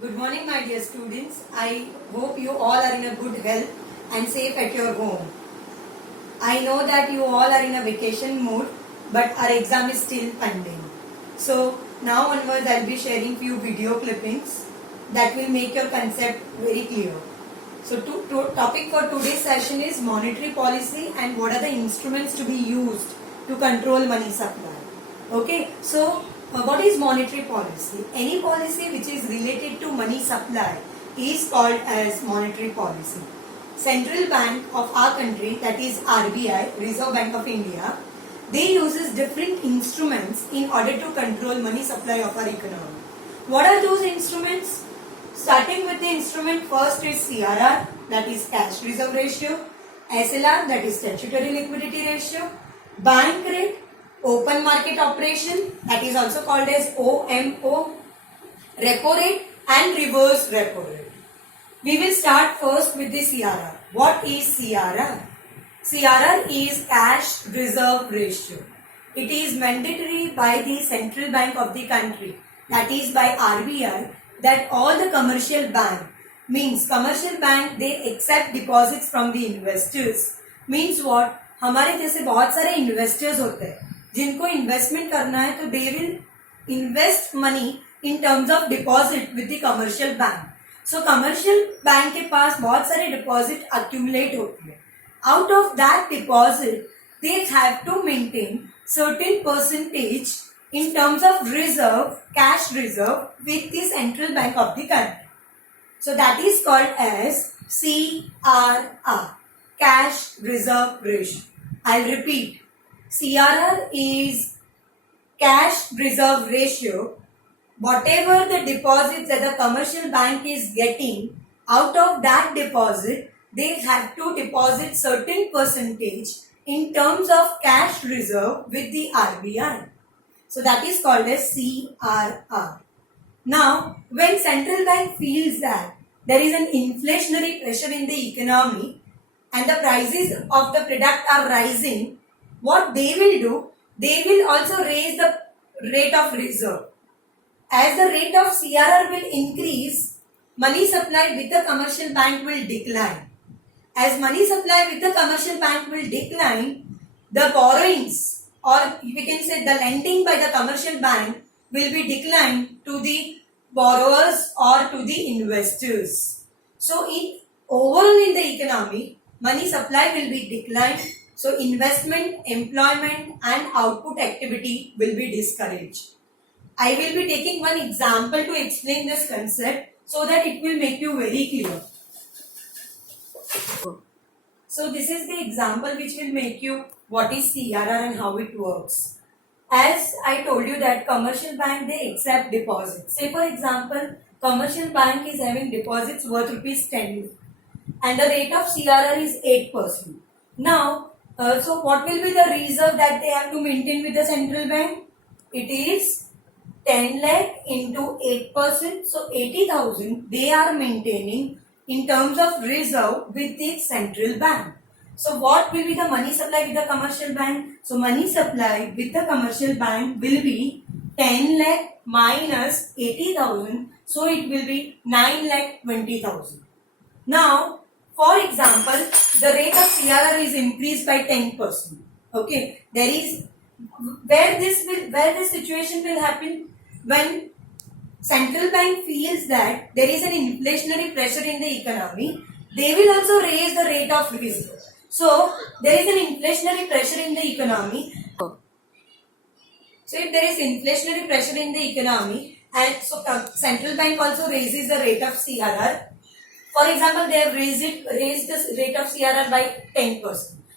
Good morning, my dear students. I hope you all are in a good health and safe at your home. I know that you all are in a vacation mood, but our exam is still pending. So now onwards, I'll be sharing few video clippings that will make your concept very clear. So topic for today's session is monetary policy and what are the instruments to be used to control money supply. Okay, so what is monetary policy? Any policy which is related to money supply is called as monetary policy. Central Bank of our country, that is RBI, Reserve Bank of India, they uses different instruments in order to control money supply of our economy. What are those instruments? Starting with the instrument, first is CRR, that is cash reserve ratio, SLR, that is statutory liquidity ratio, bank rate, open market operation, that is also called as OMO, repo rate and reverse repo rate. We will start first with the CRR. What is CRR? CRR is cash reserve ratio. It is mandatory by the central bank of the country, that is by RBI, that all the commercial bank, means commercial bank, they accept deposits from the investors. Means what? हमारे जैसे बहुत सारे investors होते हैं जिनको investment करना है, तो they will invest money in terms of deposit with the commercial bank. So commercial bank के पास बहुत सारे deposit accumulate होती है. Out of that deposit, they have to maintain certain percentage in terms of reserve, cash reserve with the central bank of the country. So that is called as CRR, cash reserve ratio. I'll repeat. CRR is cash reserve ratio. Whatever the deposits that the commercial bank is getting, out of that deposit, they have to deposit certain percentage in terms of cash reserve with the RBI. So that is called as CRR. Now, when central bank feels that there is an inflationary pressure in the economy and the prices of the product are rising, what they will do, they will also raise the rate of reserve. As the rate of CRR will increase, money supply with the commercial bank will decline. As money supply with the commercial bank will decline, the borrowings, or we can say the lending by the commercial bank, will be declined to the borrowers or to the investors. So overall in the economy, money supply will be declined. So investment, employment and output activity will be discouraged. I will be taking one example to explain this concept so that it will make you very clear. So this is the example which will make you what is CRR and how it works. As I told you that commercial bank, they accept deposits. Say for example, commercial bank is having deposits worth rupees 10 and the rate of CRR is 8%. Now, so what will be the reserve that they have to maintain with the central bank? It is 10 lakh into 8%. So 80,000 they are maintaining in terms of reserve with the central bank. So what will be the money supply with the commercial bank? So money supply with the commercial bank will be 10 lakh minus 80,000. So it will be 9 lakh 20,000. Now, for example, the rate of CRR is increased by 10%. Okay, there is where this situation will happen when central bank feels that there is an inflationary pressure in the economy, they will also raise the rate of reserve. So there is an inflationary pressure in the economy. So if there is inflationary pressure in the economy, and so central bank also raises the rate of CRR. For example, they have raised the rate of CRR by 10%.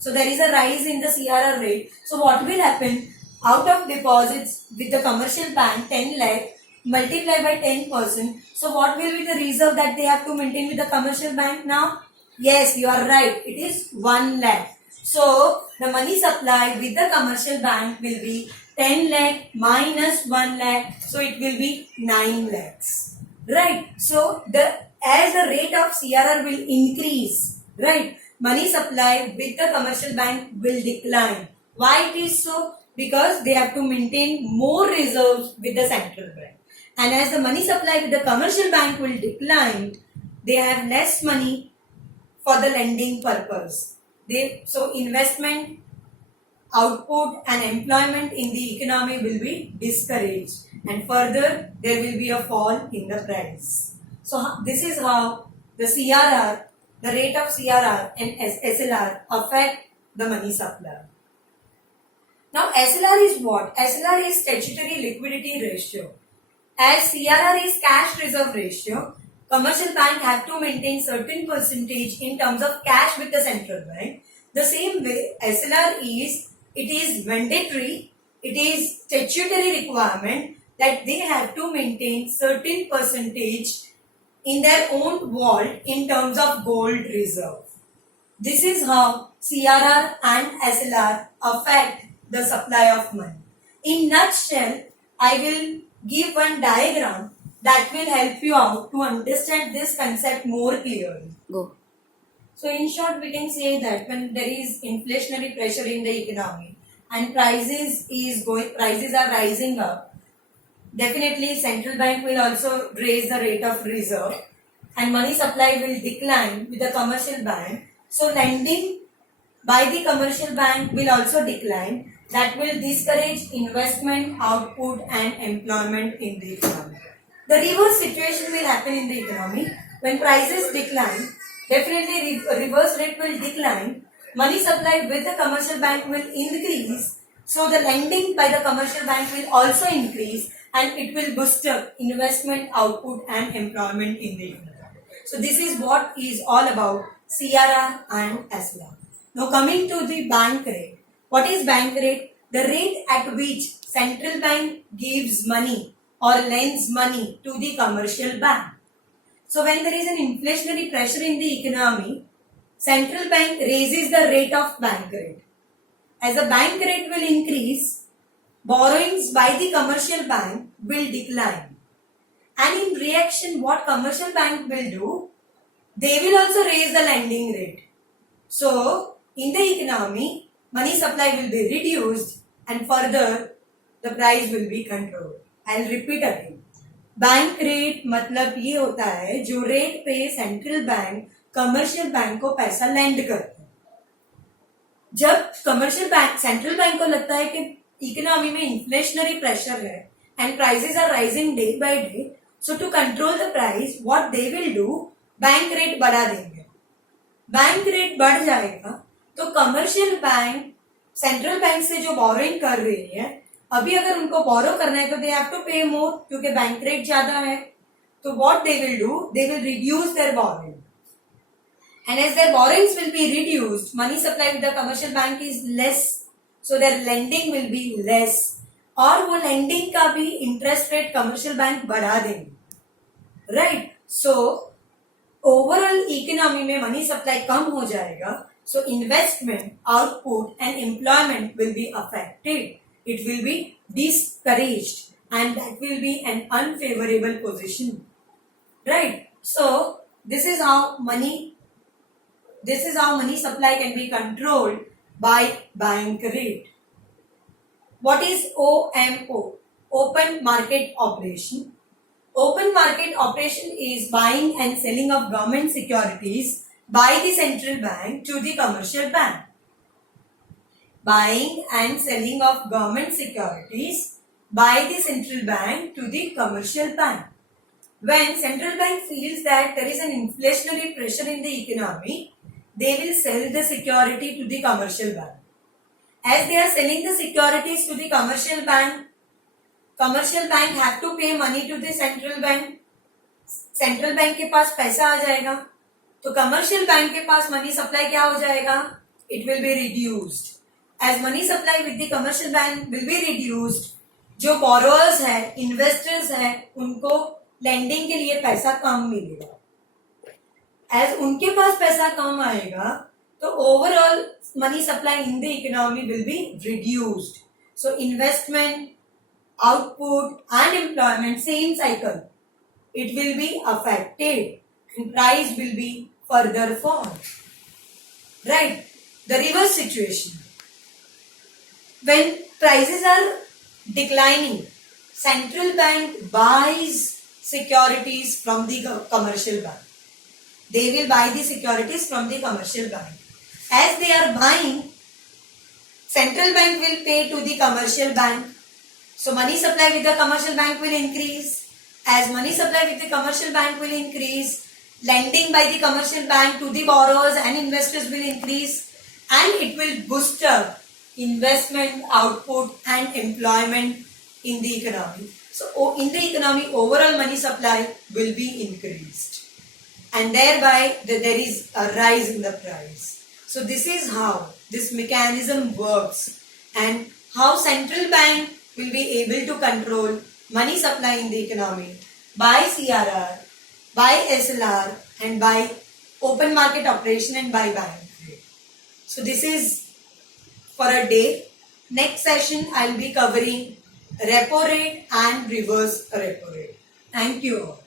So there is a rise in the CRR rate. So what will happen? Out of deposits with the commercial bank, 10 lakh, multiply by 10%. So what will be the reserve that they have to maintain with the commercial bank now? Yes, you are right. It is 1 lakh. So the money supply with the commercial bank will be 10 lakh minus 1 lakh. So it will be 9 lakhs. Right. So as the rate of CRR will increase, right, money supply with the commercial bank will decline. Why it is so? Because they have to maintain more reserves with the central bank. And as the money supply with the commercial bank will decline, they have less money for the lending purpose. So investment, output and employment in the economy will be discouraged, and further there will be a fall in the price. So this is how the CRR, the rate of CRR and SLR affect the money supply. Now SLR is what? SLR is statutory liquidity ratio. As CRR is cash reserve ratio, commercial bank have to maintain certain percentage in terms of cash with the central bank. The same way SLR is, it is mandatory, it is statutory requirement that they have to maintain certain percentage in their own vault in terms of gold reserve. This is how CRR and SLR affect the supply of money. In nutshell, I will give one diagram that will help you out to understand this concept more clearly. Go. So in short, we can say that when there is inflationary pressure in the economy and prices are rising up, definitely central bank will also raise the rate of reserve and money supply will decline with the commercial bank. So lending by the commercial bank will also decline. That will discourage investment, output and employment in the economy. The reverse situation will happen in the economy. When prices decline, definitely reverse rate will decline. Money supply with the commercial bank will increase. So the lending by the commercial bank will also increase and it will boost up investment, output and employment in the economy. So this is what is all about CRR and SLR. Now coming to the bank rate. What is bank rate? The rate at which central bank gives money or lends money to the commercial bank. So when there is an inflationary pressure in the economy, central bank raises the rate of bank rate. As the bank rate will increase, borrowings by the commercial bank will decline. And in reaction, what commercial bank will do? They will also raise the lending rate. So in the economy, money supply will be reduced and further the price will be controlled. I'll repeat again. Bank rate मतलब ये होता है जो rate पे central bank commercial bank को पैसा land करते हैं. जब कमर्शियल बैंक सेंट्रल बैंक को लगता है कि इकोनॉमी में इन्फ्लेशनरी प्रेशर है and prices are rising day by day, so to control the price what they will do, bank rate बढ़ा देंगे. बैंक रेट बढ़ जाएगा तो कमर्शियल बैंक सेंट्रल बैंक से जो बोरोइंग कर रही है, अभी अगर उनको बोरो करना है तो दे हैव टू पे मोर क्योंकि बैंक रेट ज्यादा है. तो what they will do, they will reduce their borrowing and as their borrowings will be reduced, money supply with the commercial bank is less, so their lending will be less और वो lending का भी interest rate commercial bank बढ़ा देंगे. Right. So overall economy में money supply कम हो जाएगा. So investment, output and employment will be affected. It will be discouraged and that will be an unfavorable position. Right. So this is how money supply can be controlled by bank rate. What is OMO? Open market operation. Open market operation is buying and selling of government securities by the central bank to the commercial bank. Buying and selling of government securities by the central bank to the commercial bank. When central bank feels that there is an inflationary pressure in the economy, they will sell the security to the commercial bank. As they are selling the securities to the commercial bank have to pay money to the central bank. Central bank के पास पैसा आ जाएगा तो commercial bank के पास money supply क्या हो जाएगा? It will be reduced. As money supply with the commercial bank will be reduced, जो borrowers है, इन्वेस्टर्स है, उनको लेंडिंग के लिए पैसा कम मिलेगा. एज उनके पास पैसा कम आएगा तो overall money supply in the economy will be reduced. So investment, output and employment, same cycle, it will be affected and price will be further fall. Right. The reverse situation. When prices are declining, Central bank buys securities from the commercial bank. They will buy the securities from the commercial bank. As they are buying, central bank will pay to the commercial bank. So money supply with the commercial bank will increase. As money supply with the commercial bank will increase, lending by the commercial bank to the borrowers and investors will increase, and it will boost up investment, output and employment in the economy. So in the economy, overall money supply will be increased, and thereby there is a rise in the price. So this is how this mechanism works, and how central bank will be able to control money supply in the economy by CRR, by SLR, and by open market operation and by bank rate. So this is for a day. Next session I will be covering repo rate and reverse repo rate. Thank you all.